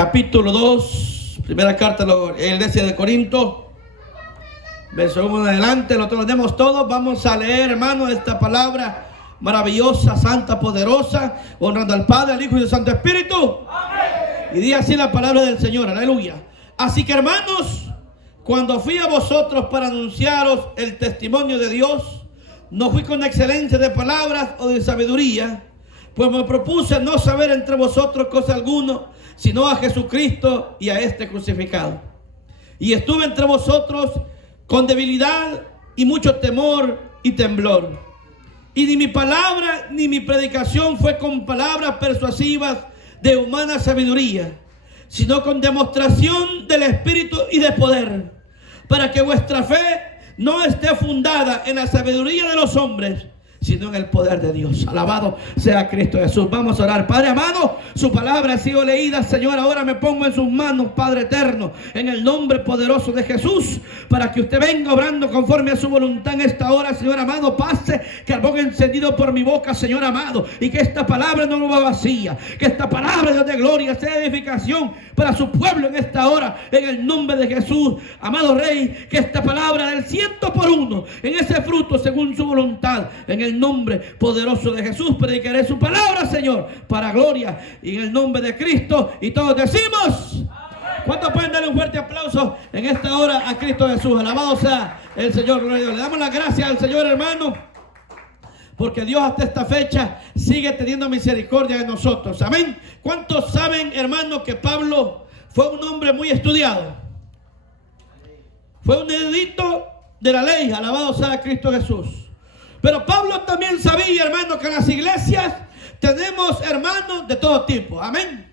capítulo 2, primera carta a la iglesia de Corinto, verso 1 en adelante, lo tenemos todos. Vamos a leer, hermano, esta palabra maravillosa, santa, poderosa, honrando al Padre, al Hijo y al Santo Espíritu. Amén. Y dice así la palabra del Señor, aleluya. Así que, hermanos, cuando fui a vosotros para anunciaros el testimonio de Dios, no fui con excelencia de palabras o de sabiduría, pues me propuse no saber entre vosotros cosa alguna, sino a Jesucristo y a este crucificado. Y estuve entre vosotros con debilidad y mucho temor y temblor. Y ni mi palabra ni mi predicación fue con palabras persuasivas de humana sabiduría, sino con demostración del Espíritu y de poder, para que vuestra fe no esté fundada en la sabiduría de los hombres, sino en el poder de Dios. Alabado sea Cristo Jesús. Vamos a orar. Padre amado, su palabra ha sido leída, Señor. Ahora me pongo en sus manos, Padre eterno, en el nombre poderoso de Jesús, para que usted venga obrando conforme a su voluntad en esta hora, Señor amado. Pase carbón encendido por mi boca, Señor amado, y que esta palabra no va vacía, que esta palabra, Dios de gloria, sea edificación para su pueblo en esta hora, en el nombre de Jesús. Amado Rey, que esta palabra del 100 por 1 en ese fruto según su voluntad, en el nombre poderoso de Jesús predicaré su palabra, Señor, para gloria, y en el nombre de Cristo. Y todos decimos, ¿cuántos pueden darle un fuerte aplauso en esta hora a Cristo Jesús? Alabado sea el Señor. Le damos las gracias al Señor, hermano, porque Dios hasta esta fecha sigue teniendo misericordia de nosotros. Amén. ¿Cuántos saben, hermano, que Pablo fue un hombre muy estudiado? Fue un erudito de la ley. Alabado sea Cristo Jesús. Pero Pablo también sabía, hermano, que en las iglesias tenemos hermanos de todo tipo. Amén.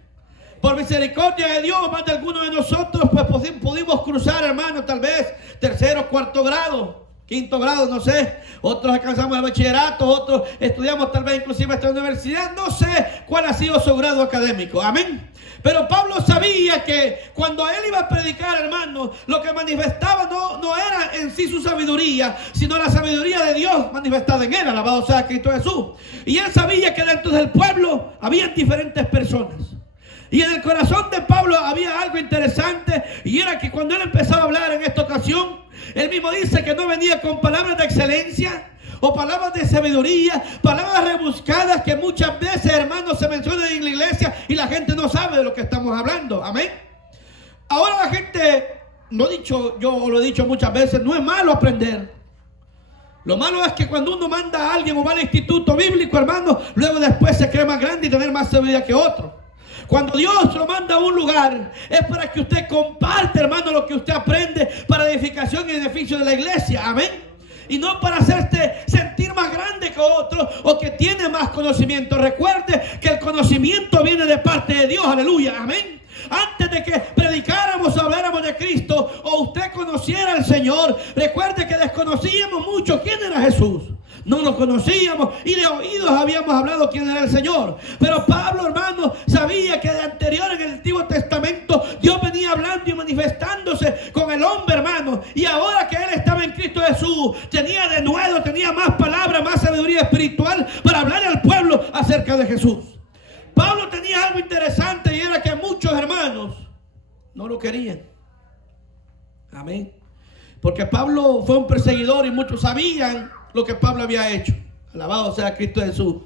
Por misericordia de Dios, más de algunos de nosotros pues pudimos cruzar, hermano, tal vez tercero, cuarto grado, quinto grado, no sé. Otros alcanzamos el bachillerato, otros estudiamos tal vez inclusive hasta la universidad. No sé cuál ha sido su grado académico. Amén. Pero Pablo sabía que cuando él iba a predicar, hermano, lo que manifestaba no era en sí su sabiduría, sino la sabiduría de Dios manifestada en él. Alabado sea Cristo Jesús. Y él sabía que dentro del pueblo había diferentes personas. Y en el corazón de Pablo había algo interesante, y era que cuando él empezaba a hablar en esta ocasión, él mismo dice que no venía con palabras de excelencia o palabras de sabiduría, palabras rebuscadas que muchas veces, hermanos, se mencionan en la iglesia y la gente no sabe de lo que estamos hablando. Amén. Ahora la gente, yo lo he dicho muchas veces, no es malo aprender. Lo malo es que cuando uno manda a alguien o va al instituto bíblico, hermano, luego después se cree más grande y tener más sabiduría que otro. Cuando Dios lo manda a un lugar, es para que usted comparte, hermano, lo que usted aprende para edificación y beneficio de la iglesia. Amén. Y no para hacerte sentir más grande que otro o que tiene más conocimiento. Recuerde que el conocimiento viene de parte de Dios. Aleluya. Amén. Antes de que predicáramos o habláramos de Cristo o usted conociera al Señor, recuerde que desconocíamos mucho quién era Jesús. No lo conocíamos y de oídos habíamos hablado quién era el Señor. Pero Pablo, hermano, sabía que de anterior en el Antiguo Testamento Dios venía hablando y manifestándose con el hombre, hermano. Y ahora que él estaba en Cristo Jesús, tenía de nuevo, tenía más palabras, más sabiduría espiritual para hablar al pueblo acerca de Jesús. Pablo tenía algo interesante, y era que muchos hermanos no lo querían. Amén. Porque Pablo fue un perseguidor y muchos sabían lo que Pablo había hecho. Alabado sea Cristo Jesús.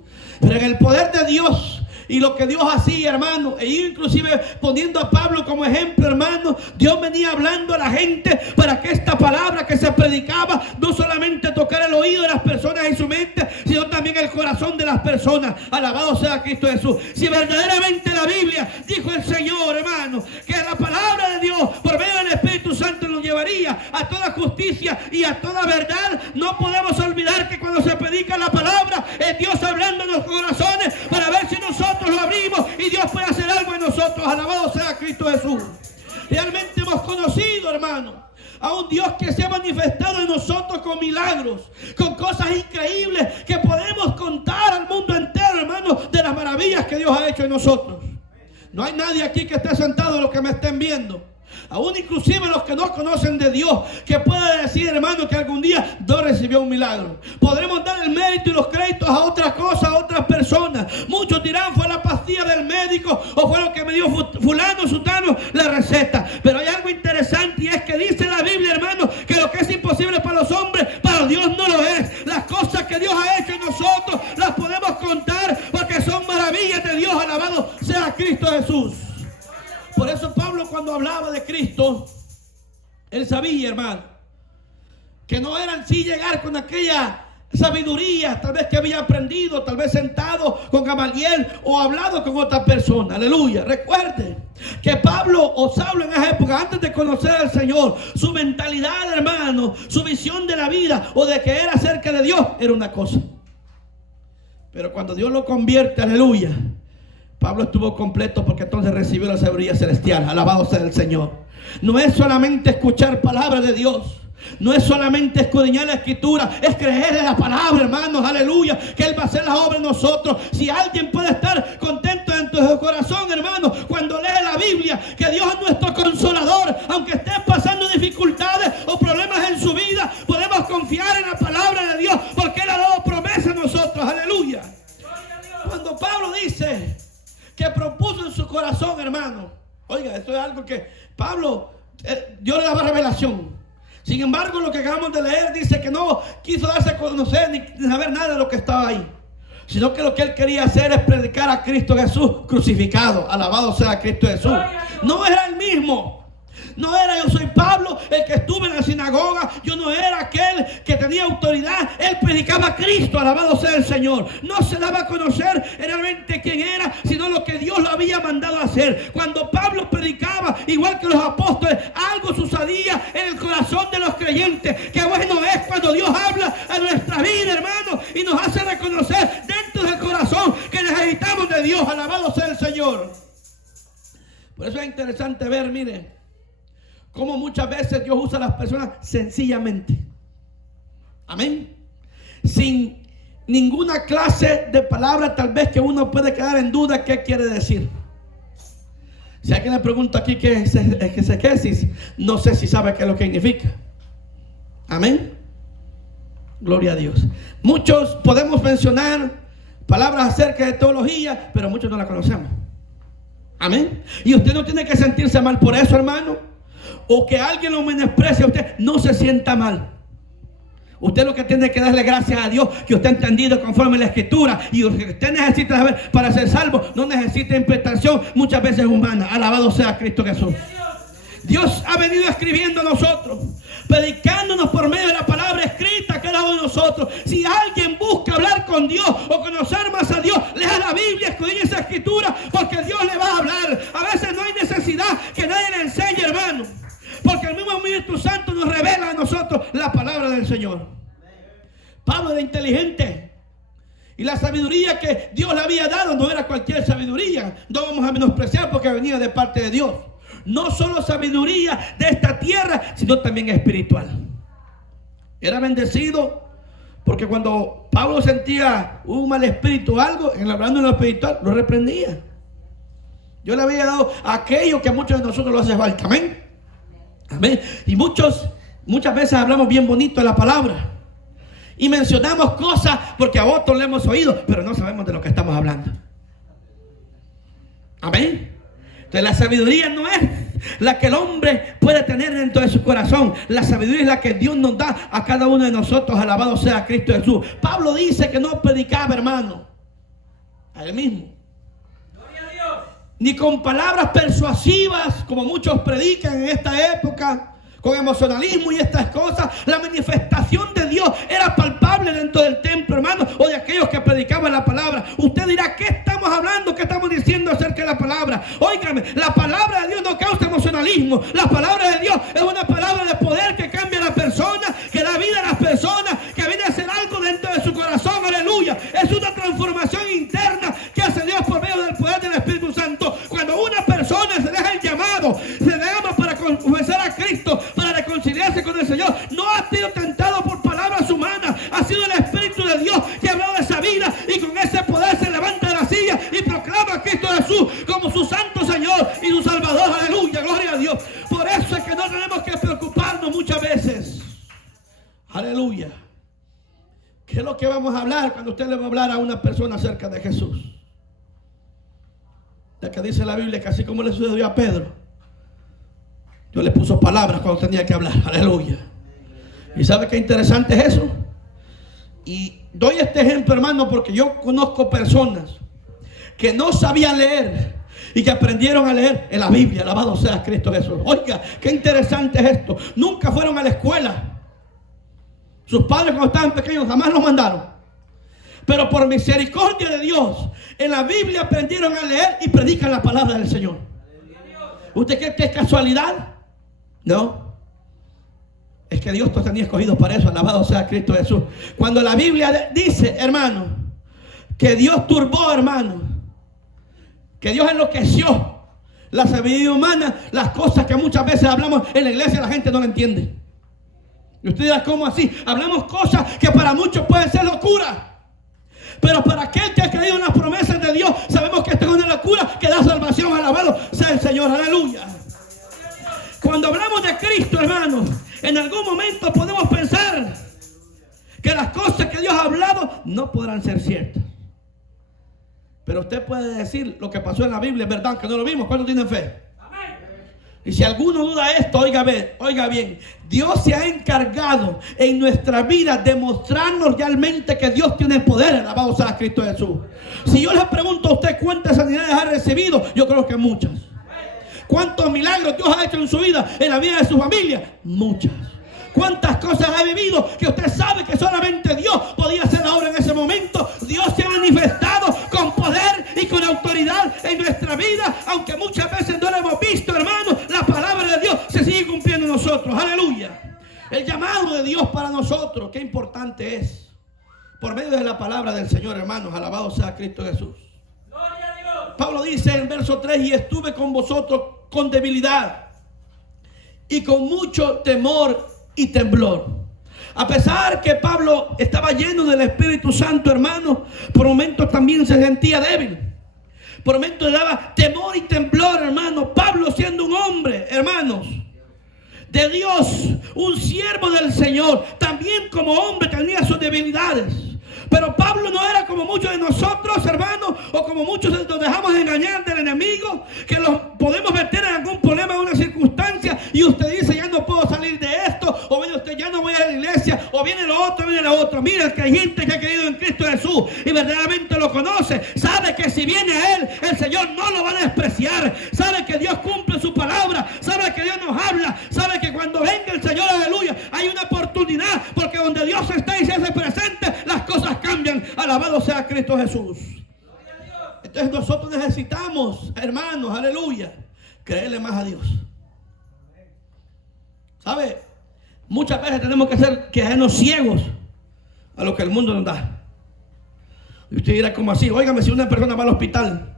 Pero en el poder de Dios y lo que Dios hacía, hermano, e inclusive poniendo a Pablo como ejemplo, hermano, Dios venía hablando a la gente para que esta palabra que se predicaba no solamente tocara el oído de las personas y su mente, sino también el corazón de las personas. Alabado sea Cristo Jesús. Si verdaderamente la Biblia dijo el Señor, hermano, que la palabra de Dios por medio del Espíritu Santo nos llevaría a toda justicia y a toda verdad, no podemos olvidar que cuando se predica la palabra es Dios hablando en los corazones para ver si nosotros lo abrimos y Dios puede hacer algo en nosotros. Alabado sea Cristo Jesús. Realmente hemos conocido, hermano, a un Dios que se ha manifestado en nosotros con milagros, con cosas increíbles que podemos contar al mundo entero, hermano, de las maravillas que Dios ha hecho en nosotros. No hay nadie aquí que esté sentado, los que me estén viendo, aún inclusive los que no conocen de Dios, que pueda decir, hermano, que algún día Dios recibió un milagro. Podremos dar el mérito y los créditos a otras cosas, a otras personas. Muchos dirán, fue la pastilla del médico o fue lo que me dio fulano, sutano, la receta. Pero hay algo interesante, y es que dice la Biblia, hermano, que lo que es imposible para los hombres, para Dios no lo es. Las cosas que Dios ha hecho en nosotros las podemos contar porque son maravillas de Dios. Alabado sea Cristo Jesús. Por eso Pablo, cuando hablaba de Cristo, él sabía, hermano, que no era en sí llegar con aquella sabiduría, tal vez que había aprendido, tal vez sentado con Gamaliel o hablado con otra persona. Aleluya. Recuerde que Pablo o Saulo en esa época, antes de conocer al Señor, su mentalidad, hermano, su visión de la vida o de que era cerca de Dios, era una cosa. Pero cuando Dios lo convierte, aleluya, Pablo estuvo completo, porque entonces recibió la sabiduría celestial. Alabado sea el Señor. No es solamente escuchar palabras de Dios. No es solamente escudriñar la escritura, es creer en la palabra, hermanos, aleluya, que Él va a hacer la obra en nosotros. Si alguien puede estar contento dentro de su corazón, hermanos, cuando lee la Biblia, que Dios es nuestro consolador, aunque esté pasando dificultades o problemas en su vida, podemos confiar en la palabra de Dios, porque Él ha dado promesa a nosotros, aleluya. Cuando Pablo dice que propuso en su corazón, hermano, oiga, esto es algo que Pablo, Dios le daba revelación. Sin embargo, lo que acabamos de leer dice que no quiso darse a conocer ni saber nada de lo que estaba ahí, sino que lo que él quería hacer es predicar a Cristo Jesús crucificado. Alabado sea Cristo Jesús. No era el mismo. No era yo soy Pablo el que estuve en la sinagoga. Yo no era aquel que tenía autoridad. Él predicaba a Cristo. Alabado sea el Señor. No se daba a conocer realmente quién era, sino lo que Dios lo había mandado a hacer. Cuando Pablo predicaba, igual que los apóstoles, algo sucedía en el corazón de los creyentes. Qué bueno es cuando Dios habla a nuestra vida, hermano, y nos hace reconocer dentro del corazón que necesitamos de Dios. Alabado sea el Señor. Por eso es interesante ver, mire, cómo muchas veces Dios usa a las personas sencillamente. Amén. Sin ninguna clase de palabra, tal vez que uno puede quedar en duda qué quiere decir. Si alguien le pregunta aquí qué es exegesis, no sé si sabe qué es lo que significa. Amén. Gloria a Dios. Muchos podemos mencionar palabras acerca de teología, pero muchos no la conocemos. Amén. Y usted no tiene que sentirse mal por eso, hermano. O que alguien lo menosprecie a usted, no se sienta mal. Usted lo que tiene que darle gracias a Dios, que usted ha entendido conforme la escritura, y lo que usted necesita saber para ser salvo, no necesita interpretación muchas veces humana. Alabado sea Cristo Jesús. Dios ha venido escribiendo a nosotros, predicándonos por medio de la palabra escrita que ha dado a nosotros. Si alguien busca hablar con Dios o conocer más a Dios, lea la Biblia, escudriñe esa escritura, porque Dios le va a hablar. A veces no hay necesidad que nadie le enseñe, hermano, porque el mismo Espíritu Santo nos revela a nosotros la palabra del Señor. Pablo era inteligente, y la sabiduría que Dios le había dado no era cualquier sabiduría. No vamos a menospreciar, porque venía de parte de Dios. No solo sabiduría de esta tierra, sino también espiritual. Era bendecido, porque cuando Pablo sentía un mal espíritu o algo, hablando en lo espiritual, lo reprendía. Yo le había dado aquello que a muchos de nosotros lo hace falta. Amén. Amén. Y muchas veces hablamos bien bonito de la palabra y mencionamos cosas porque a otros le hemos oído, pero no sabemos de lo que estamos hablando. Amén. Entonces la sabiduría no es la que el hombre puede tener dentro de su corazón. La sabiduría es la que Dios nos da a cada uno de nosotros. Alabado sea Cristo Jesús. Pablo dice que no predicaba, hermano, a él mismo, ni con palabras persuasivas como muchos predican en esta época, con emocionalismo y estas cosas. La manifestación de Dios era palpable dentro del templo, hermano, o de aquellos que predicaban la palabra. Usted dirá, ¿qué estamos hablando? ¿Qué estamos diciendo acerca de la palabra? Óigame, la palabra de Dios no causa emocionalismo. La palabra de Dios es una palabra de poder que cambia a la persona, que da vida a las personas, que viene a hacer algo dentro de su corazón. Aleluya. Es una transformación interna que hace Dios por medio del poder del Espíritu Santo. Cuando una persona se deja el llamado, se llama para confesar a Cristo, para reconciliarse con el Señor, no ha sido tentado por palabras humanas, ha sido el Espíritu de Dios que ha hablado de esa vida, y con ese poder se levanta de la silla y proclama a Cristo Jesús como su santo Señor y su Salvador. Aleluya, gloria a Dios. Por eso Aleluya. ¿Qué es lo que vamos a hablar cuando usted le va a hablar a una persona acerca de Jesús? Ya que dice la Biblia que así como le sucedió a Pedro, Dios le puso palabras cuando tenía que hablar. Aleluya. ¿Y sabe qué interesante es eso? Y doy este ejemplo, hermano, porque yo conozco personas que no sabían leer y que aprendieron a leer en la Biblia. Alabado sea Cristo Jesús. Oiga, qué interesante es esto. Nunca fueron a la escuela. Sus padres cuando estaban pequeños jamás los mandaron. Pero por misericordia de Dios, en la Biblia aprendieron a leer y predican la palabra del Señor. ¿Usted cree que es casualidad? No. Es que Dios te tenía escogido para eso. Alabado sea Cristo Jesús. Cuando la Biblia dice, hermano, que Dios turbó, hermano, que Dios enloqueció la sabiduría humana, las cosas que muchas veces hablamos en la iglesia, la gente no la entiende. Y usted dirá, ¿cómo así? Hablamos cosas que para muchos pueden ser locura. Pero para aquel que ha creído en las promesas de Dios, sabemos que esto es una locura que da salvación. Alabado sea el Señor. Aleluya. Cuando hablamos de Cristo, hermano, en algún momento podemos pensar que las cosas que Dios ha hablado no podrán ser ciertas. Pero usted puede decir lo que pasó en la Biblia, es verdad, que no lo vimos. ¿Cuántos tienen fe? Y si alguno duda esto, oiga bien, Dios se ha encargado en nuestra vida de mostrarnos realmente que Dios tiene poder. Alabado sea Cristo Jesús. Si yo le pregunto a usted cuántas sanidades ha recibido, yo creo que muchas. ¿Cuántos milagros Dios ha hecho en su vida, en la vida de su familia? Muchas. ¿Cuántas cosas ha vivido que usted sabe que solamente Dios podía hacer ahora en ese momento? Dios se ha manifestado con poder y con autoridad en nuestra vida, aunque muchas veces no lo hemos visto, hermano. La palabra de Dios se sigue cumpliendo en nosotros. Aleluya. El llamado de Dios para nosotros, qué importante es. Por medio de la palabra del Señor, hermanos, alabado sea Cristo Jesús. Gloria a Dios. Pablo dice en verso 3, y estuve con vosotros con debilidad y con mucho temor y temblor. A pesar que Pablo estaba lleno del Espíritu Santo, hermano, por momentos también se sentía débil. Por momentos le daba temor y temblor, hermano. Pablo, siendo un hombre, hermanos, de Dios, un siervo del Señor, también como hombre tenía sus debilidades. Pero Pablo no era como muchos de nosotros, hermanos, o como muchos nos dejamos engañar del enemigo, que los podemos meter en algún problema, en una circunstancia, y usted dice, ya no puedo salir de esto, o viene usted, ya no voy a la iglesia, o viene lo otro, viene lo otro. Mira, que hay gente que ha creído en Cristo Jesús y verdaderamente lo conoce, sabe que si viene a Él, el Señor no lo va a despreciar, sabe que Dios cumple su palabra, sabe que Dios nos habla, sabe que cuando venga el Señor, aleluya, hay una oportunidad, porque donde Dios está y se hace presente, las cosas cambian. Alabado sea Cristo Jesús. Entonces nosotros necesitamos, hermanos, aleluya, creerle más a Dios. ¿Sabe? Muchas veces tenemos que quedarnos ciegos a lo que el mundo nos da. Y usted dirá, ¿cómo así? Óigame, si una persona va al hospital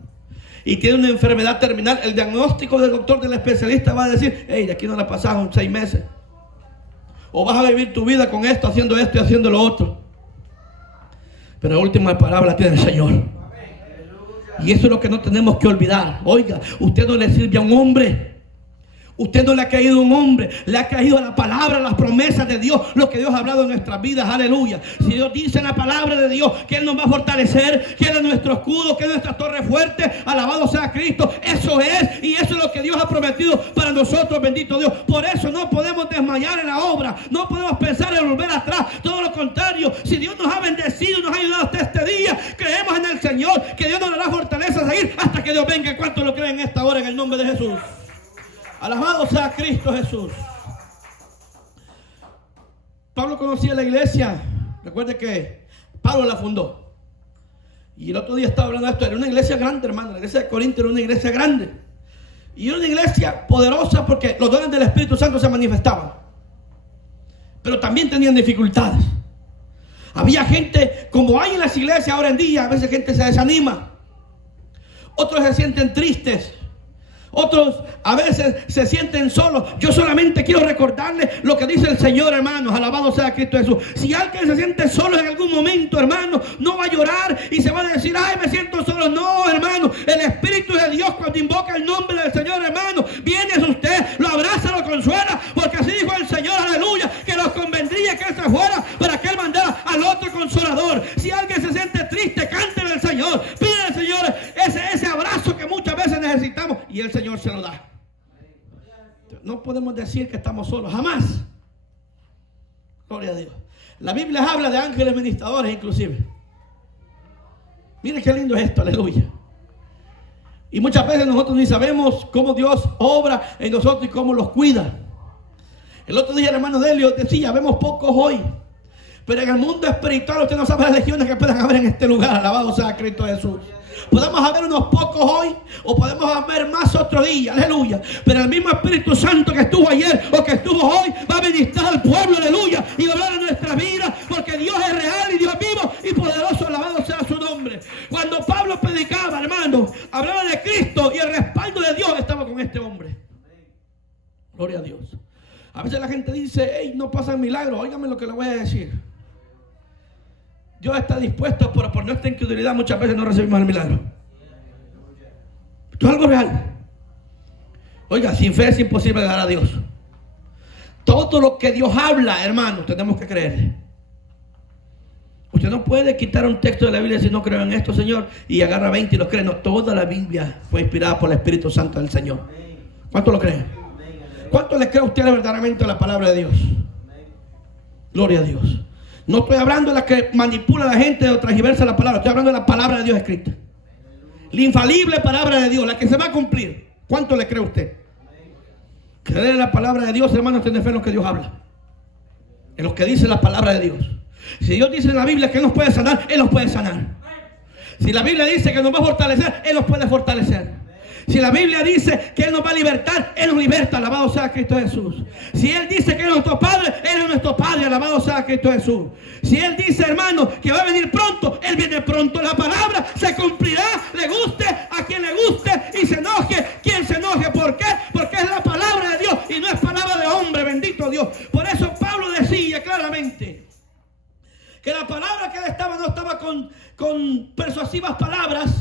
y tiene una enfermedad terminal, el diagnóstico del doctor, del especialista va a decir, hey, de aquí no la pasaron 6 meses. O vas a vivir tu vida con esto y haciendo lo otro. Pero la última palabra tiene el Señor. Y eso es lo que no tenemos que olvidar. Oiga, usted no le sirve a un hombre. Usted no le ha caído a un hombre, le ha caído a la palabra, las promesas de Dios, lo que Dios ha hablado en nuestras vidas, aleluya. Si Dios dice en la palabra de Dios que Él nos va a fortalecer, que Él es nuestro escudo, que es nuestra torre fuerte, alabado sea Cristo, eso es, y eso es lo que Dios ha prometido para nosotros, bendito Dios. Por eso no podemos desmayar en la obra, no podemos pensar en volver atrás, todo lo contrario. Si Dios nos ha bendecido, nos ha ayudado hasta este día, creemos en el Señor, que Dios nos dará fortaleza a seguir hasta que Dios venga. ¿Cuántos lo creen en esta hora en el nombre de Jesús? Alabado sea Cristo Jesús. Pablo conocía la iglesia. Recuerde que Pablo la fundó. Y el otro día estaba hablando de esto. Era una iglesia grande, hermano. La iglesia de Corinto era una iglesia grande. Y era una iglesia poderosa porque los dones del Espíritu Santo se manifestaban. Pero también tenían dificultades. Había gente, como hay en las iglesias ahora en día, a veces gente se desanima. Otros se sienten tristes. Otros a veces se sienten solos. Yo solamente quiero recordarles lo que dice el Señor, hermanos. Alabado sea Cristo Jesús. Si alguien se siente solo en algún momento, hermano, no va a llorar y se va a decir, ay, me siento solo. No, hermano, el Espíritu de Dios, cuando invoca el nombre del Señor, hermano, viene a usted, lo abraza, lo consuela, porque así dijo el Señor, aleluya, que nos convendría que Él se fuera necesitamos y el Señor se lo da. No podemos decir que estamos solos, jamás. Gloria a Dios. La Biblia habla de ángeles ministradores inclusive. Mire qué lindo es esto, aleluya. Y muchas veces nosotros ni sabemos cómo Dios obra en nosotros y cómo los cuida. El otro día el hermano Delio decía, vemos pocos hoy, pero en el mundo espiritual usted no sabe las legiones que puedan haber en este lugar. Alabado sea Cristo Jesús. Podemos haber unos pocos hoy o podemos haber más otro día, aleluya. Pero el mismo Espíritu Santo que estuvo ayer o que estuvo hoy va a ministrar al pueblo, aleluya, y va a hablar en nuestra vida, porque Dios es real y Dios vivo y poderoso, alabado sea su nombre. Cuando Pablo predicaba, hermano, hablaba de Cristo y el respaldo de Dios estaba con este hombre. Gloria a Dios. A veces la gente dice, hey, no pasan milagros. Óigame lo que le voy a decir. Dios está dispuesto, pero por nuestra incredulidad muchas veces no recibimos el milagro. Esto es algo real. Oiga, sin fe es imposible agradar a Dios. Todo lo que Dios habla, hermano, tenemos que creerle. Usted no puede quitar un texto de la Biblia si no creo en esto, Señor, y agarra 20 y los cree. No, toda la Biblia fue inspirada por el Espíritu Santo del Señor. ¿Cuánto lo creen? ¿Cuánto le cree a usted verdaderamente a la palabra de Dios? Gloria a Dios. No estoy hablando de la que manipula a la gente o transgiversa la palabra. Estoy hablando de la palabra de Dios escrita. La infalible palabra de Dios, la que se va a cumplir. ¿Cuánto le cree a usted? Creer en la palabra de Dios, hermanos, tiene fe en lo que Dios habla. En lo que dice la palabra de Dios. Si Dios dice en la Biblia que Él nos puede sanar, Él nos puede sanar. Si la Biblia dice que nos va a fortalecer, Él nos puede fortalecer. Si la Biblia dice que Él nos va a libertar, Él nos liberta, alabado sea Cristo Jesús. Si Él dice que Él es nuestro Padre, Él es nuestro Padre, alabado sea Cristo Jesús. Si Él dice, hermano, que va a venir pronto, Él viene pronto. La palabra se cumplirá, le guste a quien le guste y se enoje quien se enoje. ¿Por qué? Porque es la palabra de Dios y no es palabra de hombre, bendito Dios. Por eso Pablo decía claramente que la palabra que él estaba no estaba con persuasivas palabras,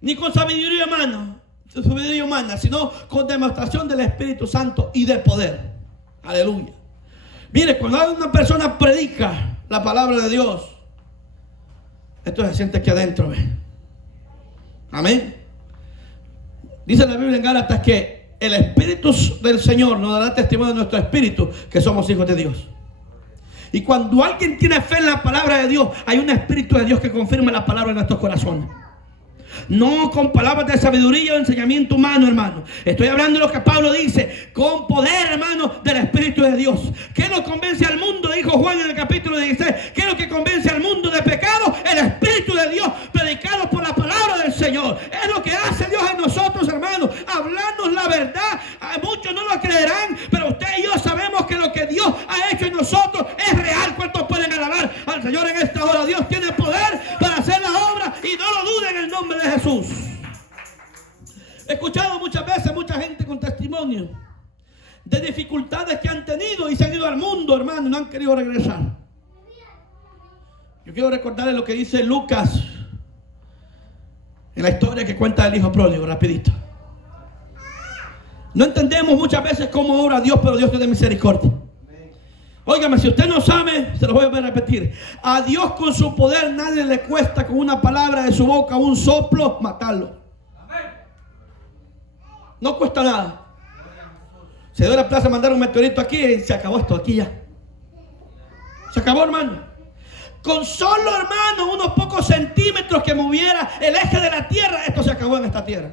ni con sabiduría humana, sino con demostración del Espíritu Santo y de poder. Aleluya. Mire, cuando una persona predica la palabra de Dios, esto se siente aquí adentro, ¿ve? Amén. Dice la Biblia en Gálatas que el Espíritu del Señor nos dará testimonio de nuestro espíritu que somos hijos de Dios. Y cuando alguien tiene fe en la palabra de Dios, hay un Espíritu de Dios que confirma la palabra en nuestros corazones. No con palabras de sabiduría o enseñamiento humano, hermano. Estoy hablando de lo que Pablo dice, con poder, hermano, del Espíritu de Dios. ¿Qué es lo que convence al mundo? Dijo Juan en el capítulo 16. ¿Qué es lo que convence al mundo de pecado? El Espíritu de Dios, predicado por la palabra del Señor. Es lo que hace Dios en nosotros, hermano, hablarnos la verdad. Muchos no lo creerán, pero usted y yo sabemos que lo que Dios ha hecho en nosotros es real. ¿Cuántos pueden alabar al Señor en esta hora? Dios tiene poder para hacer la obra y no lo duden en el nombre de Jesús. He escuchado muchas veces mucha gente con testimonio de dificultades que han tenido y se han ido al mundo, hermano, y no han querido regresar. Yo quiero recordarles lo que dice Lucas en la historia que cuenta del hijo pródigo, rapidito. No entendemos muchas veces cómo obra Dios, pero Dios tiene misericordia. Óigame, si usted no sabe, se lo voy a repetir. A Dios con su poder nadie le cuesta con una palabra de su boca, un soplo, matarlo. No cuesta nada. Se dio la plaza mandar un meteorito aquí y se acabó esto aquí ya. Se acabó, hermano. Con solo, hermano, unos pocos centímetros que moviera el eje de la tierra, esto se acabó en esta tierra.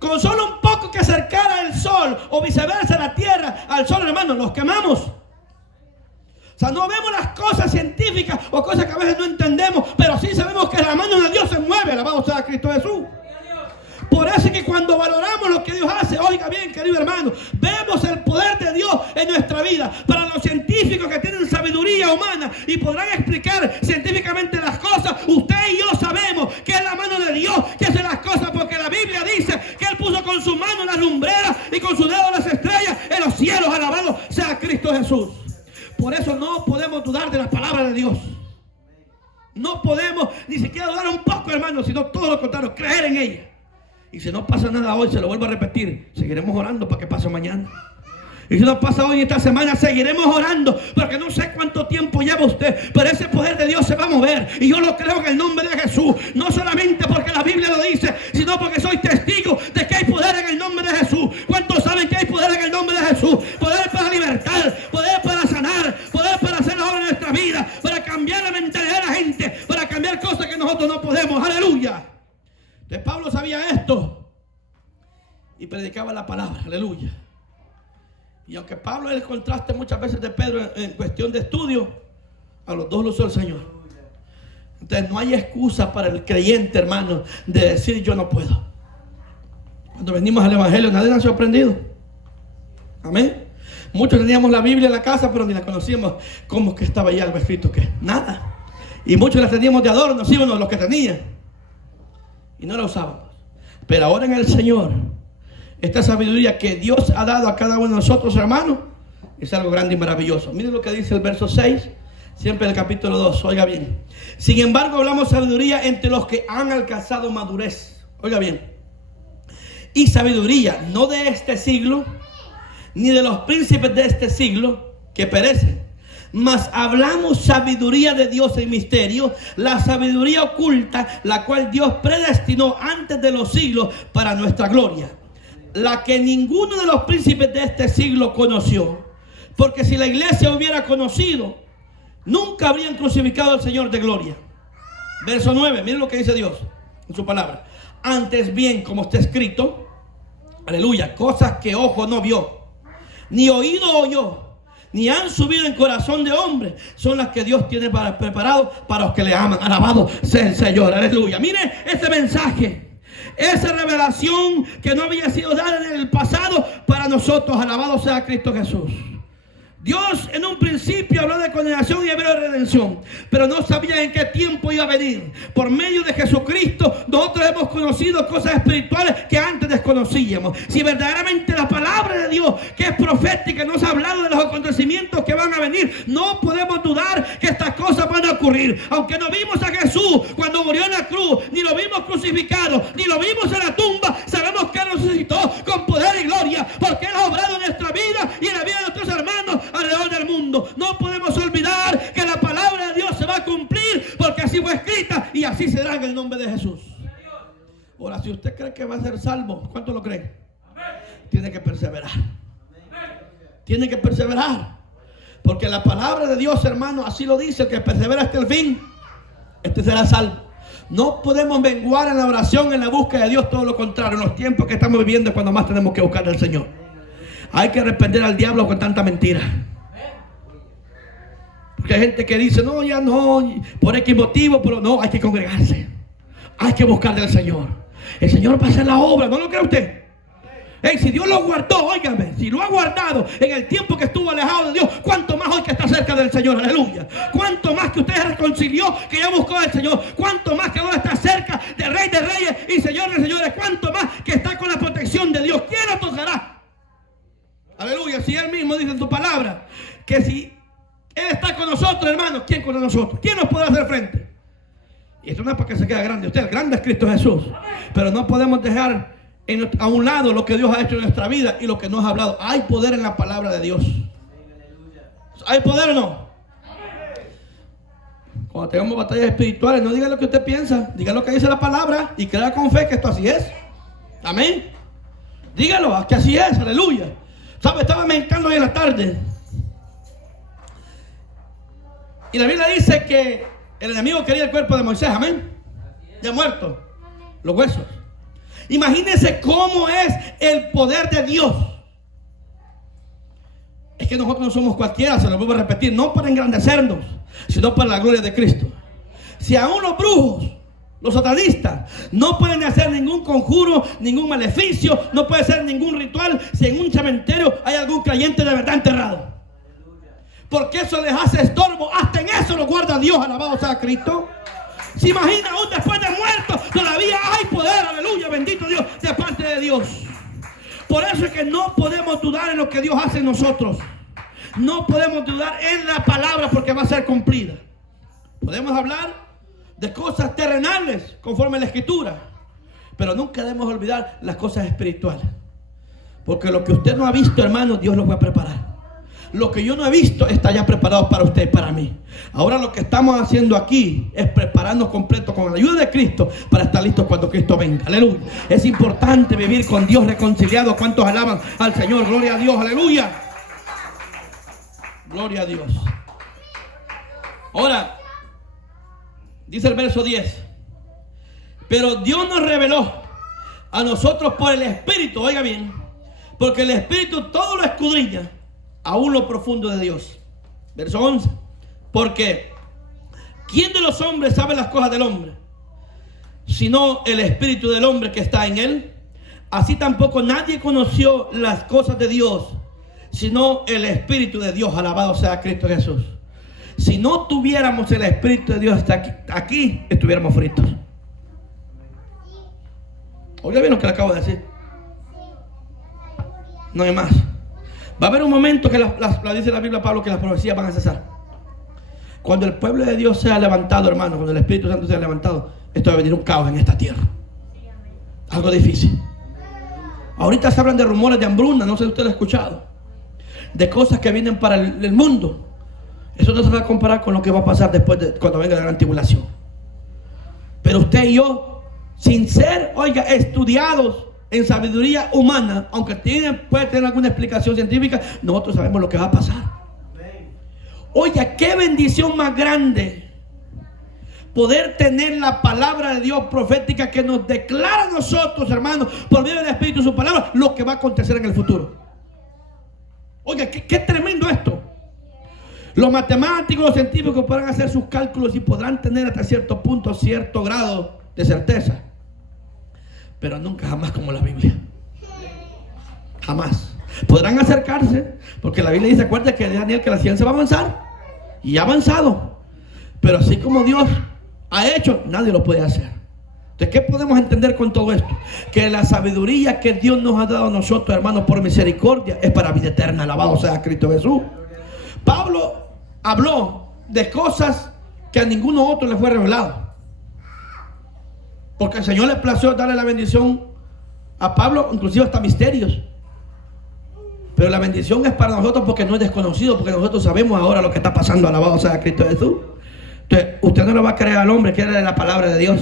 Con solo un poco que acercara el sol o viceversa la tierra al sol, hermano, nos quemamos. O sea, no vemos las cosas científicas o cosas que a veces no entendemos, pero sí sabemos que la mano de Dios se mueve, alabado sea Cristo Jesús. Por eso es que cuando valoramos lo que Dios hace, oiga bien, querido hermano, vemos el poder de Dios en nuestra vida. Para los científicos que tienen sabiduría humana y podrán explicar científicamente las cosas, usted y yo sabemos que es la mano de Dios que hace las cosas, porque la Biblia dice que Él puso con su mano las lumbreras y con su dedo las estrellas en los cielos, alabado sea Cristo Jesús. Por eso no podemos dudar de la palabra de Dios. No podemos ni siquiera dudar un poco, hermano, sino todo lo contrario, creer en ella. Y si no pasa nada hoy, se lo vuelvo a repetir, seguiremos orando para que pase mañana. Y si no pasa hoy esta semana, seguiremos orando, porque no sé cuánto tiempo lleva usted, pero ese poder de Dios se va a mover. Y yo lo creo en el nombre de Jesús, no solamente porque la Biblia lo dice, sino porque soy testigo de que hay poder en el nombre de Jesús. ¿Cuántos saben que hay poder en el nombre de Jesús? Poder para libertar, poder para sanar, poder para hacer la obra en nuestra vida, para cambiar la mentalidad de la gente, para cambiar cosas que nosotros no podemos. Aleluya. Entonces Pablo sabía esto y predicaba la palabra. Aleluya. Y aunque Pablo es el contraste muchas veces de Pedro en cuestión de estudio, a los dos lo usó el Señor. Entonces no hay excusa para el creyente, hermano, de decir yo no puedo. Cuando venimos al Evangelio nadie nació aprendido. Amén. Muchos teníamos la Biblia en la casa, pero ni la conocíamos. ¿Cómo que estaba ahí algo escrito? ¿Qué? Nada. Y muchos la teníamos de adorno, sí o no, los que tenían. Y no la usábamos. Pero ahora en el Señor, esta sabiduría que Dios ha dado a cada uno de nosotros, hermanos, es algo grande y maravilloso. Miren lo que dice el verso 6, siempre el capítulo 2, oiga bien. Sin embargo, hablamos sabiduría entre los que han alcanzado madurez. Oiga bien. Y sabiduría, no de este siglo, ni de los príncipes de este siglo, que perecen. Mas hablamos sabiduría de Dios en misterio, la sabiduría oculta, la cual Dios predestinó antes de los siglos para nuestra gloria, la que ninguno de los príncipes de este siglo conoció. Porque si la iglesia hubiera conocido, nunca habrían crucificado al Señor de gloria. Verso 9, miren lo que dice Dios en su palabra. Antes bien, como está escrito, aleluya, cosas que ojo no vio, ni oído oyó, ni han subido en corazón de hombre, son las que Dios tiene preparado para los que le aman. Alabado sea el Señor, aleluya. Mire este mensaje, esa revelación que no había sido dada en el pasado para nosotros. Alabado sea Cristo Jesús. Dios en un principio habló de condenación y de redención, pero no sabía en qué tiempo iba a venir. Por medio de Jesucristo nosotros hemos conocido cosas espirituales que antes desconocíamos. Si verdaderamente la palabra de Dios, que es profética, nos ha hablado de los acontecimientos que van a venir, no podemos dudar que estas cosas van a ocurrir. Aunque no vimos a Jesús cuando murió en la cruz, ni lo vimos crucificado, ni lo vimos en la tumba, sabemos que Él resucitó con poder y gloria, porque Él ha obrado en nuestra vida y en la vida de nuestros hermanos alrededor del mundo. No podemos olvidar que la palabra de Dios se va a cumplir, porque así fue escrita y así será en el nombre de Jesús. Ahora, si usted cree que va a ser salvo, ¿cuánto lo creen? Tiene que perseverar. Tiene que perseverar, porque la palabra de Dios, hermano, así lo dice: el que persevera hasta el fin, este será salvo. No podemos menguar en la oración, en la búsqueda de Dios, todo lo contrario. En los tiempos que estamos viviendo es cuando más tenemos que buscar al Señor. Hay que reprender al diablo con tanta mentira. Porque hay gente que dice, no, ya no, por X motivo, pero no, hay que congregarse. Hay que buscar del Señor. El Señor va a hacer la obra, ¿no lo cree usted? Hey, si Dios lo guardó, óigame, si lo ha guardado en el tiempo que estuvo alejado de Dios, ¿cuánto más hoy que está cerca del Señor? Aleluya. ¿Cuánto más que usted se reconcilió, que ya buscó al Señor? ¿Cuánto más que ahora está cerca del Rey de Reyes y Señor de Señores? ¿Cuánto más que está con la protección de Dios? ¿Quién lo tocará? Aleluya. Si Él mismo dice en su palabra que si Él está con nosotros, hermanos, ¿quién con nosotros? ¿Quién nos podrá hacer frente? Y esto no es para que se quede grande usted, el grande es Cristo Jesús. Pero no podemos dejar a un lado lo que Dios ha hecho en nuestra vida y lo que nos ha hablado. Hay poder en la palabra de Dios. ¿Hay poder o no? Cuando tengamos batallas espirituales, no diga lo que usted piensa, diga lo que dice la palabra y crea con fe que esto así es. Amén. Dígalo, que así es, aleluya. ¿Sabe? Estaba meditando hoy en la tarde y la Biblia dice que el enemigo quería el cuerpo de Moisés, amén, ya muerto, los huesos. Imagínense cómo es el poder de Dios. Es que nosotros no somos cualquiera, se lo vuelvo a repetir, no para engrandecernos, sino para la gloria de Cristo. Si aún los brujos, los satanistas, no pueden hacer ningún conjuro, ningún maleficio, no puede hacer ningún ritual, si en un cementerio hay algún creyente de verdad enterrado, porque eso les hace estorbo. Hasta en eso lo guarda Dios, alabado sea Cristo. Se imagina, aún después de muerto todavía hay poder, aleluya, bendito Dios, de parte de Dios. Por eso es que no podemos dudar en lo que Dios hace en nosotros. No podemos dudar en la palabra, porque va a ser cumplida. Podemos hablar de cosas terrenales conforme a la Escritura, pero nunca debemos olvidar las cosas espirituales, Porque lo que usted no ha visto, hermano, Dios lo va a preparar. Lo que yo no he visto está ya preparado para usted y para mí. Ahora lo que estamos haciendo aquí es prepararnos completo con la ayuda de Cristo para estar listos cuando Cristo venga. Aleluya. Es importante vivir con Dios reconciliado. ¿Cuántos alaban al Señor? Gloria a Dios. Aleluya. Gloria a Dios. Ahora, dice el verso 10. Pero Dios nos reveló a nosotros por el Espíritu. Oiga bien. Porque el Espíritu todo lo escudriña, aún lo profundo de Dios. Verso 11. Porque ¿quién de los hombres sabe las cosas del hombre? Sino el espíritu del hombre que está en él. Así tampoco nadie conoció las cosas de Dios, sino el espíritu de Dios. Alabado sea Cristo Jesús. Si no tuviéramos el espíritu de Dios hasta aquí estuviéramos fritos. Oiga bien lo que le acabo de decir. No hay más. Va a haber un momento que dice la Biblia, Pablo, que las profecías van a cesar. Cuando el pueblo de Dios sea levantado, hermano, cuando el Espíritu Santo sea levantado, esto va a venir un caos en esta tierra. Algo difícil. Ahorita se hablan de rumores de hambruna, no sé si usted lo ha escuchado. De cosas que vienen para el mundo. Eso no se va a comparar con lo que va a pasar después de cuando venga la gran tribulación. Pero usted y yo, sin ser, oiga, estudiados en sabiduría humana, aunque puede tener alguna explicación científica, nosotros sabemos lo que va a pasar. Oiga, qué bendición más grande poder tener la palabra de Dios profética que nos declara a nosotros, hermanos, por medio del Espíritu, su palabra, lo que va a acontecer en el futuro. Oiga, qué tremendo esto. Los matemáticos, los científicos podrán hacer sus cálculos y podrán tener hasta cierto punto, cierto grado de certeza, pero nunca jamás como la Biblia. Jamás. Podrán acercarse, porque la Biblia dice, acuérdate que Daniel, que la ciencia va a avanzar, y ha avanzado, pero así como Dios ha hecho, nadie lo puede hacer. Entonces, ¿qué podemos entender con todo esto? Que la sabiduría que Dios nos ha dado a nosotros, hermanos, por misericordia, es para vida eterna. Alabado sea Cristo Jesús. Pablo habló de cosas que a ninguno otro le fue revelado, porque el Señor le plació darle la bendición a Pablo, inclusive hasta misterios. Pero la bendición es para nosotros porque no es desconocido, porque nosotros sabemos ahora lo que está pasando. Alabado sea Cristo Jesús. Entonces, usted no le va a creer al hombre, créale la palabra de Dios.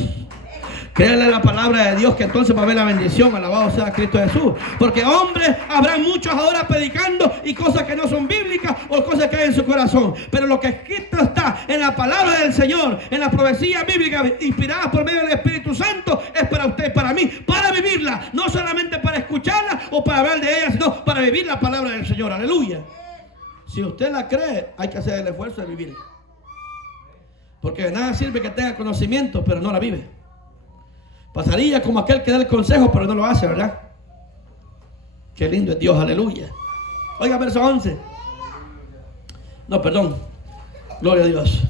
Créale la palabra de Dios, que entonces va a haber la bendición. Alabado sea Cristo Jesús. Porque hombres habrá muchos ahora predicando y cosas que no son bíblicas o cosas que hay en su corazón. Pero lo que escrito está en la palabra del Señor, en la profecía bíblica inspirada por medio del Espíritu Santo, es para usted y para mí, para vivirla. No solamente para escucharla o para hablar de ella, sino para vivir la palabra del Señor. Aleluya. Si usted la cree, hay que hacer el esfuerzo de vivirla. Porque de nada sirve que tenga conocimiento, pero no la vive. Pasaría como aquel que da el consejo, pero no lo hace, ¿verdad? Qué lindo es Dios, aleluya. Oiga, verso 11. No, perdón. Gloria a Dios.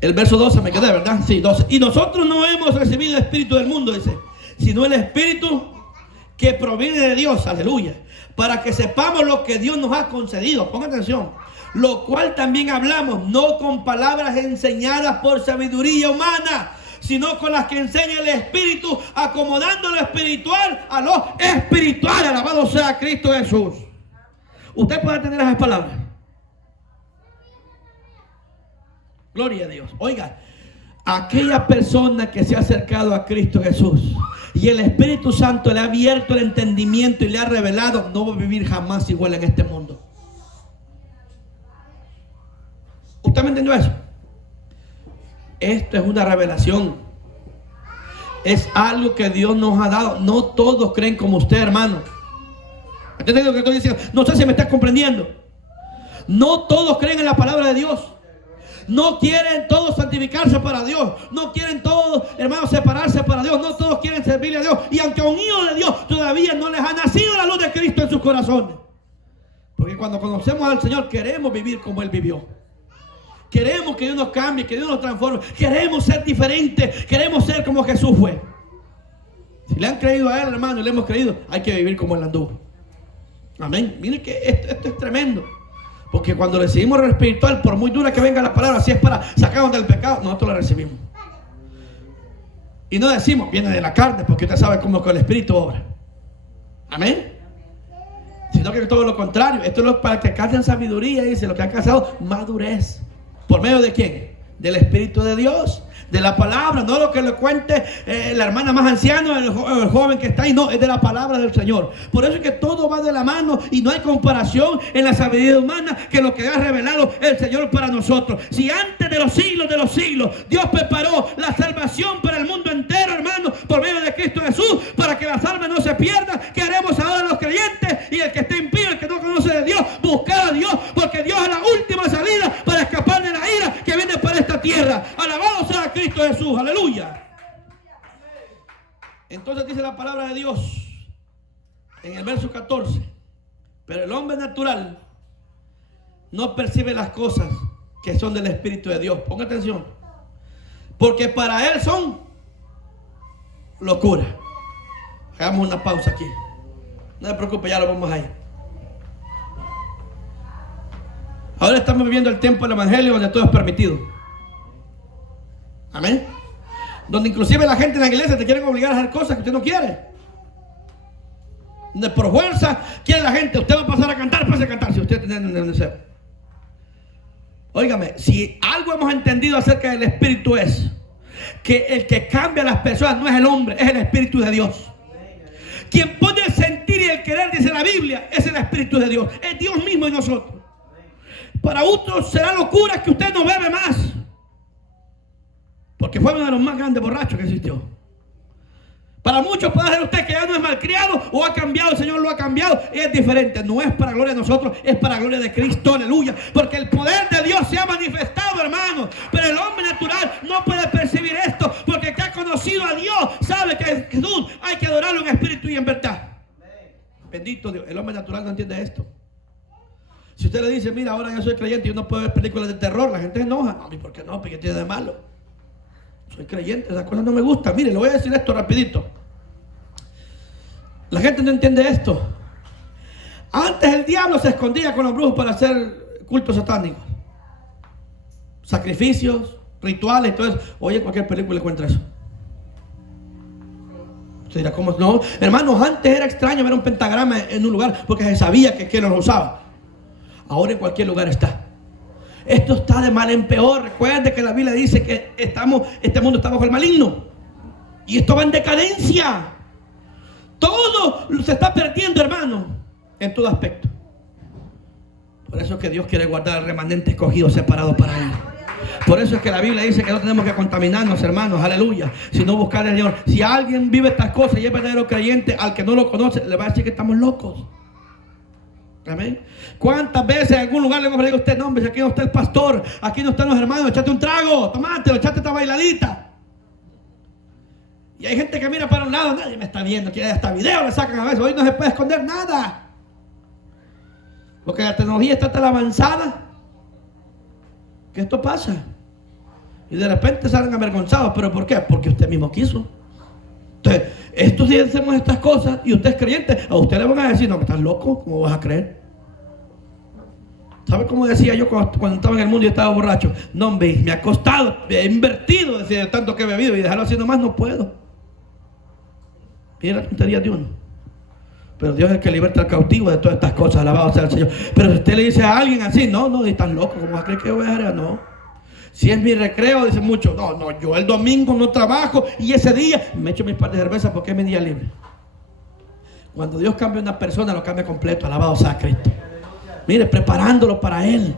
El verso 12 me quedé, ¿verdad? Sí, 12. Y nosotros no hemos recibido el espíritu del mundo, dice, sino el espíritu que proviene de Dios, aleluya. Para que sepamos lo que Dios nos ha concedido. Ponga atención. Lo cual también hablamos, no con palabras enseñadas por sabiduría humana, sino con las que enseña el Espíritu, acomodando lo espiritual a lo espiritual. Alabado sea Cristo Jesús. Usted puede tener esas palabras. Gloria a Dios. Oiga, aquella persona que se ha acercado a Cristo Jesús y el Espíritu Santo le ha abierto el entendimiento y le ha revelado, no va a vivir jamás igual en este mundo. ¿Usted me entendió eso? Esto es una revelación. Es algo que Dios nos ha dado. No todos creen como usted, hermano. ¿Entiendes lo que estoy diciendo? No sé si me estás comprendiendo. No todos creen en la palabra de Dios. No quieren todos santificarse para Dios. No quieren todos, hermanos, separarse para Dios. No todos quieren servirle a Dios. Y aunque a un hijo de Dios todavía no les ha nacido la luz de Cristo en sus corazones. Porque cuando conocemos al Señor queremos vivir como Él vivió. Queremos que Dios nos cambie, que Dios nos transforme. Queremos ser diferentes. Queremos ser como Jesús fue. Si le han creído a Él, hermano, y le hemos creído, hay que vivir como Él anduvo. Amén. Miren que esto es tremendo. Porque cuando recibimos lo espiritual, por muy dura que venga la palabra, si es para sacarnos del pecado, nosotros la recibimos. Y no decimos, viene de la carne, porque usted sabe cómo que el Espíritu obra. Amén. sino que todo lo contrario. Esto es para que alcancen sabiduría, dice, lo que ha alcanzado madurez. ¿Por medio de quién? Del Espíritu de Dios, de la palabra, no lo que le cuente la hermana más anciana, el joven que está ahí, no, es de la palabra del Señor. Por eso es que todo va de la mano y no hay comparación en la sabiduría humana que lo que ha revelado el Señor para nosotros. Si antes de los siglos Dios preparó la salvación para el mundo entero, hermano, por medio de Cristo Jesús, para que las almas no se pierdan, ¿qué haremos ahora los creyentes? Y el que esté impío, el que no conoce de Dios, buscar a Dios, porque Dios es la última salida para escapar de la ira que viene para esta tierra. Alabado sea Cristo Jesús, aleluya. Entonces dice la palabra de Dios en el verso 14: pero el hombre natural no percibe las cosas que son del Espíritu de Dios. Ponga atención, porque para él son locura. Hagamos una pausa aquí, no se preocupe, ya lo vamos a ir. Ahora estamos viviendo el tiempo del Evangelio donde todo es permitido. Amén. Donde inclusive la gente en la iglesia te quieren obligar a hacer cosas que usted no quiere. Donde por fuerza quiere la gente, usted va a pasar a cantar, pase a cantar si usted tiene un deseo. Óigame, si algo hemos entendido acerca del Espíritu es que el que cambia a las personas no es el hombre, es el Espíritu de Dios. Quien pone el sentir y el querer, dice la Biblia, es el Espíritu de Dios. Es Dios mismo en nosotros. Para otros será locura que usted no bebe más, porque fue uno de los más grandes borrachos que existió. Para muchos puede ser usted que ya no es malcriado o ha cambiado, el Señor lo ha cambiado. Es diferente, no es para gloria de nosotros, es para gloria de Cristo, aleluya. Porque el poder de Dios se ha manifestado, hermano. Pero el hombre natural no puede percibir esto, porque el que ha conocido a Dios sabe que en Jesús hay que adorarlo en espíritu y en verdad. Bendito Dios, el hombre natural no entiende esto. Si usted le dice, mira, ahora yo soy creyente y yo no puedo ver películas de terror, la gente se enoja. No, ¿y por qué no? ¿Qué tiene de malo? Soy creyente, esas cosas no me gustan. Mire, le voy a decir esto rapidito. La gente no entiende esto. Antes el diablo se escondía con los brujos para hacer cultos satánicos, sacrificios, rituales, todo eso. Oye, en cualquier película encuentra eso. Usted dirá, ¿cómo no? Hermanos, antes era extraño ver un pentagrama en un lugar porque se sabía que lo usaba. Ahora en cualquier lugar está. Esto está de mal en peor. Recuerde que la Biblia dice que este mundo está bajo el maligno. Y esto va en decadencia. Todo se está perdiendo, hermano, en todo aspecto. Por eso es que Dios quiere guardar al remanente escogido, separado para Él. Por eso es que la Biblia dice que no tenemos que contaminarnos, hermanos, aleluya, sino buscar al Señor. Si alguien vive estas cosas y es verdadero creyente, al que no lo conoce, le va a decir que estamos locos. Amén. ¿Cuántas veces en algún lugar le hemos dicho a usted, no, hombre, aquí no está el pastor, aquí no están los hermanos, echate un trago, tomátelo, echate esta bailadita? Y hay gente que mira para un lado, nadie me está viendo, que hasta video le sacan a veces, hoy no se puede esconder nada. Porque la tecnología está tan avanzada que esto pasa. Y de repente salen avergonzados, ¿pero por qué? Porque usted mismo quiso. Entonces, estos días hacemos estas cosas y usted es creyente, a usted le van a decir, no, que estás loco, ¿cómo vas a creer? ¿Sabe cómo decía yo cuando estaba en el mundo y estaba borracho? No, hombre, me ha costado, he invertido, decía, tanto que he bebido y dejarlo así nomás no puedo. Mira la tontería de uno. Pero Dios es el que liberta al cautivo de todas estas cosas, alabado sea el Señor. Pero si usted le dice a alguien así, no, estás loco, ¿cómo vas a creer que voy a dejar? No. Si es mi recreo, dicen muchos, no, yo el domingo no trabajo y ese día me echo mis par de cerveza porque es mi día libre. Cuando Dios cambia a una persona, lo cambia completo, alabado sea Cristo. Mire, preparándolo para Él.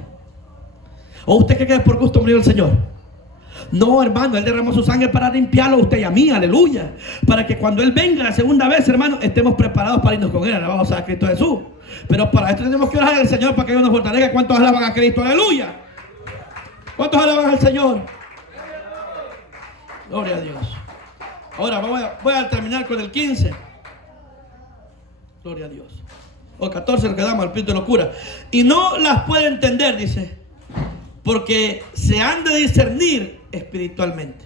¿O usted cree que es por gusto morir el Señor? No, hermano, Él derramó su sangre para limpiarlo a usted y a mí, aleluya. Para que cuando Él venga la segunda vez, hermano, estemos preparados para irnos con Él, alabado sea Cristo Jesús. Pero para esto tenemos que orar al Señor para que Dios nos fortalezca. ¿Cuántos alaban a Cristo? Aleluya. ¿Cuántos alaban al Señor? Gloria a Dios. Ahora voy a terminar con el 15. Gloria a Dios. O 14 nos quedamos al espíritu de locura. Y no las puede entender, dice, porque se han de discernir espiritualmente.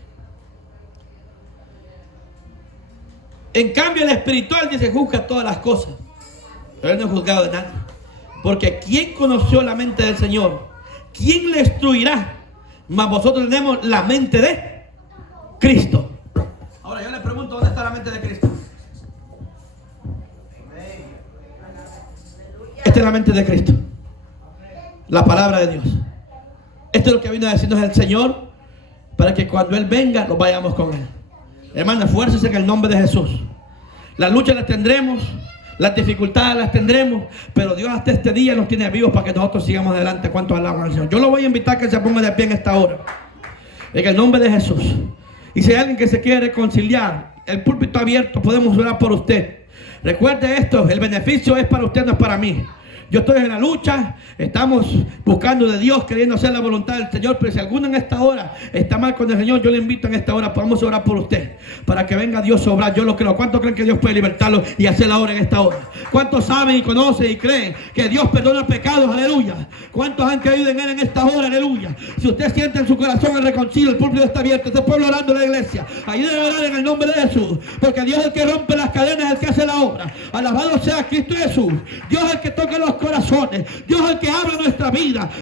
En cambio el espiritual, dice, juzga todas las cosas, pero Él no es juzgado de nadie. Porque ¿quién conoció la mente del Señor? ¿Quién le instruirá? Mas vosotros tenemos la mente de Cristo. Ahora yo le pregunto, ¿dónde está la mente de Cristo? Esta es la mente de Cristo. La palabra de Dios. Esto es lo que vino a decirnos el Señor, para que cuando Él venga, nos vayamos con Él. Hermano, esfuércese en el nombre de Jesús. Las luchas las tendremos, las dificultades las tendremos, pero Dios hasta este día nos tiene vivos para que nosotros sigamos adelante. ¿Cuántos alaban al Señor? Yo lo voy a invitar a que se ponga de pie en esta hora, en el nombre de Jesús. Y si hay alguien que se quiere reconciliar, el púlpito abierto, podemos orar por usted. Recuerde esto, el beneficio es para usted, no es para mí. Yo estoy en la lucha, estamos buscando de Dios, queriendo hacer la voluntad del Señor. Pero si alguno en esta hora está mal con el Señor, yo le invito en esta hora, podamos orar por usted, para que venga Dios a obrar. Yo lo creo. ¿Cuántos creen que Dios puede libertarlo y hacer la obra en esta hora? ¿Cuántos saben y conocen y creen que Dios perdona pecados? Aleluya. ¿Cuántos han creído en Él en esta hora? Aleluya. Si usted siente en su corazón el reconcilio, el púlpito está abierto, este pueblo orando en la iglesia, ayúdenme a orar en el nombre de Jesús, porque Dios es el que rompe las cadenas, es el que hace la obra. Alabado sea Cristo Jesús. Dios es el que toca los corazones. Dios es el que habla nuestra vida.